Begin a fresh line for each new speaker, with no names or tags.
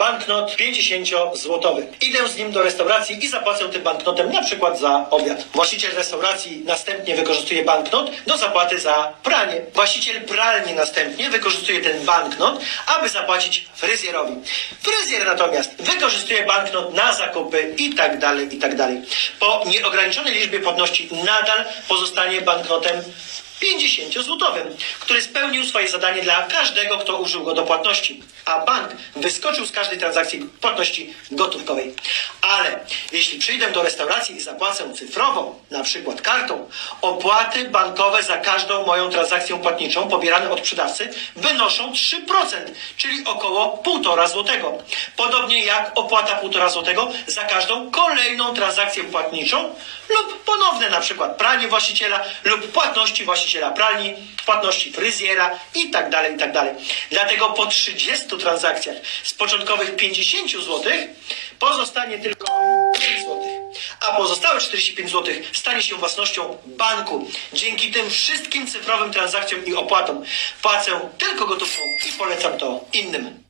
banknot 50-złotowy. Idę z nim do restauracji i zapłacę tym banknotem na przykład za obiad. Właściciel restauracji następnie wykorzystuje banknot do zapłaty za pranie. Właściciel pralni następnie wykorzystuje ten banknot, aby zapłacić fryzjerowi. Fryzjer natomiast wykorzystuje banknot na zakupy i tak dalej, i tak dalej. Po nieograniczonej liczbie płatności nadal pozostanie banknotem 50-złotowym, który spełnił swoje zadanie dla każdego, kto użył go do płatności, a bank wyskoczył z każdej transakcji płatności gotówkowej. Ale jeśli przyjdę do restauracji i zapłacę cyfrowo, na przykład kartą, opłaty bankowe za każdą moją transakcję płatniczą pobierane od sprzedawcy wynoszą 3%, czyli około 1,5 złotego. Podobnie jak opłata 1,5 złotego za każdą kolejną transakcję płatniczą lub ponowne na przykład pranie właściciela lub płatności właściciela pralni, płatności fryzjera i tak dalej, i tak dalej. Dlatego po 30 transakcjach z początkowych 50 zł pozostanie tylko 5 zł. A pozostałe 45 zł stanie się własnością banku. Dzięki tym wszystkim cyfrowym transakcjom i opłatom płacę tylko gotówką i polecam to innym.